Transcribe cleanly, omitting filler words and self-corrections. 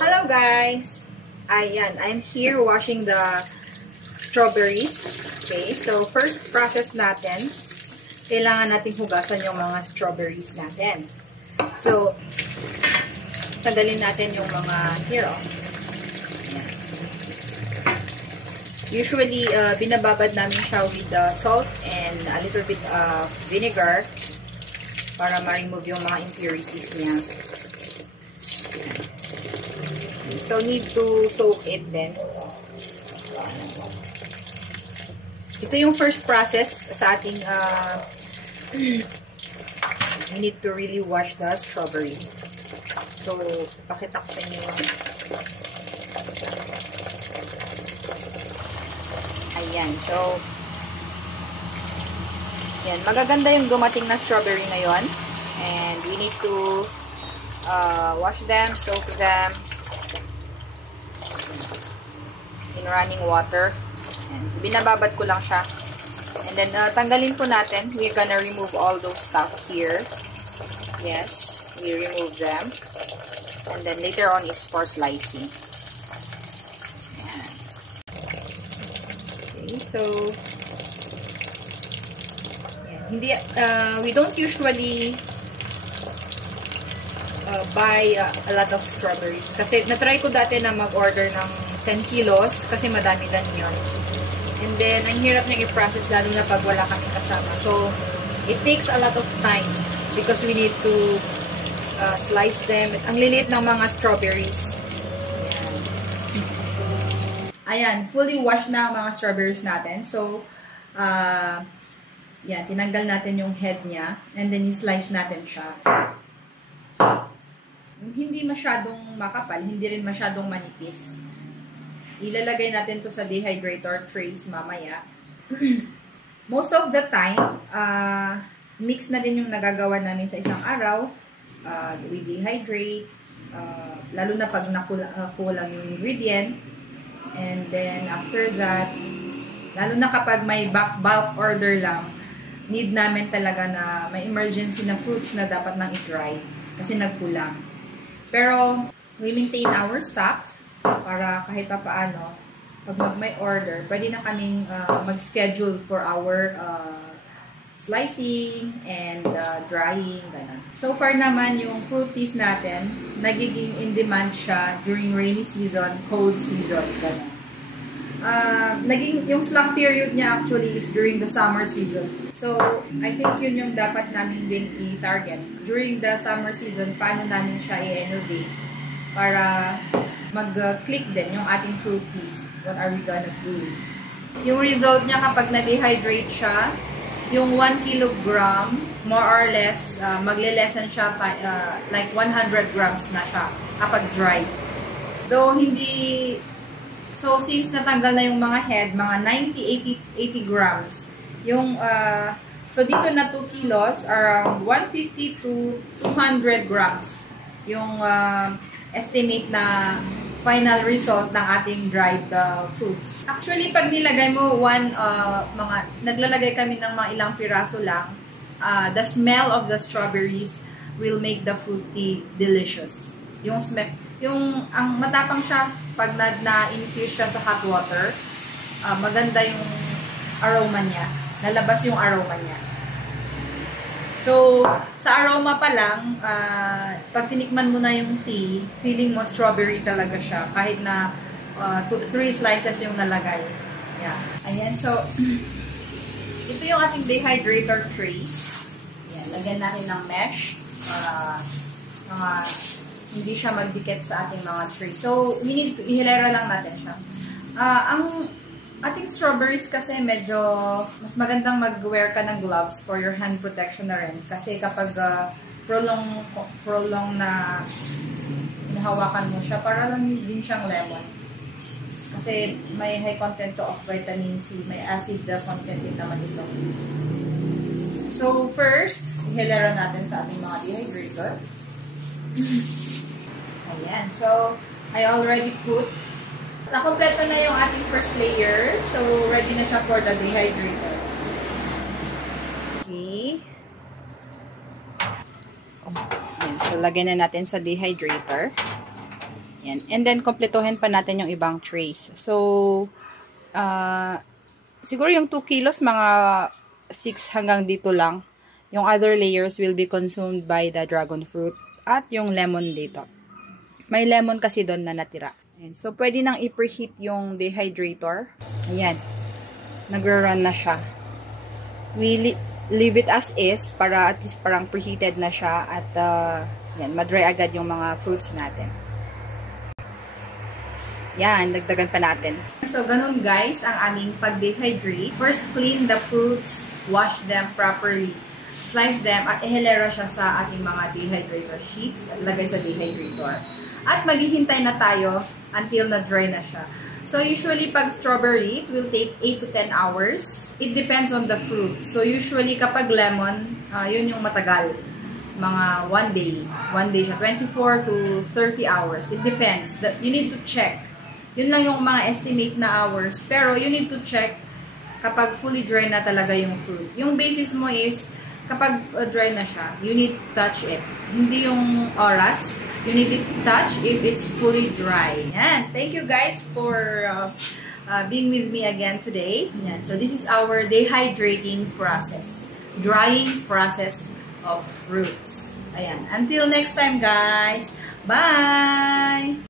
Hello guys! Ayan, I'm here washing the strawberries. Okay, so first process natin, kailangan nating hugasan yung mga strawberries natin. So, tagalin natin yung mga here. Usually, binababad namin siya with salt and a little bit of vinegar para ma-remove yung mga impurities niya. So, need to soak it then. Ito yung first process sa ating we need to really wash the strawberry. So, pakita ko sa inyo. Ayan. So, yan. Magaganda yung dumating na strawberry ngayon. And we need to wash them, soak them in running water. And so, binababad ko lang siya. And then, tanggalin po natin. We're gonna remove all those stuff here. Yes, we remove them. And then, later on is for slicing. Ayan. Okay, so, ayan. Hindi, we don't usually buy a lot of strawberries. Kasi, natry ko dati na mag-order ng 10 kilos kasi madami lang yun. And then, ang hirap niyang i-process lalo na pag wala kaming kasama. So, it takes a lot of time because we need to slice them. Ang liliit ng mga strawberries. Ayan, fully washed na ang mga strawberries natin. So, yan, tinanggal natin yung head niya. And then, i-slice natin siya. Hindi masyadong makapal, hindi rin masyadong manipis. Ilalagay natin to sa dehydrator trays mamaya. Most of the time, mix na din yung nagagawa namin sa isang araw. We dehydrate, lalo na pag kulang yung ingredient. And then, after that, lalo na kapag may bulk order lang, need namin talaga na may emergency na fruits na dapat nang i-dry kasi nagkulang. Pero, we maintain our stocks para kahit pa paano, pag may order, pwede na kaming mag-schedule for our slicing and drying, ganun. So far naman, yung fruities natin, nagiging in demand siya during rainy season, cold season, ganun. Yung slack period niya actually is during the summer season. So, I think yun yung dapat namin din i-target. During the summer season, paano namin siya i-innovate para mag-click din yung ating fruities. What are we gonna do? Yung result niya kapag na-dehydrate siya, yung 1 kilogram, more or less, magle-lessen siya like 100 grams na siya kapag dry. Though hindi, so since natanggal na yung mga head, mga 90-80 grams. Yung, so dito na 2 kilos, around 150 to 200 grams. Yung estimate na final result ng ating dried fruits. Actually, pag nilagay mo naglalagay kami ng mga ilang piraso lang, the smell of the strawberries will make the fruity delicious. Ang matapang siya pag na-infuse siya sa hot water, maganda yung aroma niya. Lalabas yung aroma niya. So, sa aroma pa lang, pag tinikman mo na yung tea, feeling mo strawberry talaga siya. Kahit na 3 slices yung nalagay. Yeah. Ayan. So, ito yung ating dehydrator tray. Ayan. Lagyan natin ng mesh para hindi siya magdikit sa ating mga tray. So, ihilera lang natin siya. Ang ating strawberries kasi medyo mas magandang mag-wear ka ng gloves for your hand protection na rin. Kasi kapag prolong na hinahawakan mo siya, para lang din siyang lemon. Kasi may high content of vitamin C, may acid content din naman ito. So first, ihilera natin sa ating mga dehydrator. Ayan. So, I already put nakompleto na yung ating first layer. So, ready na siya for the dehydrator. Okay. Ayan. So, lagyan na natin sa dehydrator. Yan. And then, kompletuhin pa natin yung ibang trays. So, siguro yung 2 kilos, mga 6 hanggang dito lang. Yung other layers will be consumed by the dragon fruit at yung lemon dito. May lemon kasi doon na natira. Ayan. So, pwede nang i-preheat yung dehydrator. Ayan. Nagre-run na siya. We leave it as is para at least parang preheated na siya at yan, madry agad yung mga fruits natin. Yan, dagdagan pa natin. So, ganun guys ang aming pag-dehydrate. First, clean the fruits, wash them properly, slice them, at ihilera siya sa ating mga dehydrator sheets at lagay sa dehydrator. At maghihintay na tayo until na-dry na siya. So, usually, pag strawberry, it will take 8 to 10 hours. It depends on the fruit. So, usually, kapag lemon, yun yung matagal. Mga 1 day. 1 day siya. 24 to 30 hours. It depends. You need to check. Yun lang yung mga estimate na hours. Pero, you need to check kapag fully dry na talaga yung fruit. Yung basis mo is, kapag dry na siya, you need to touch it. Hindi yung oras. You need to touch if it's fully dry. Yan. Thank you guys for being with me again today. Yan. So, this is our dehydrating process. Drying process of fruits. Ayan. Until next time, guys. Bye!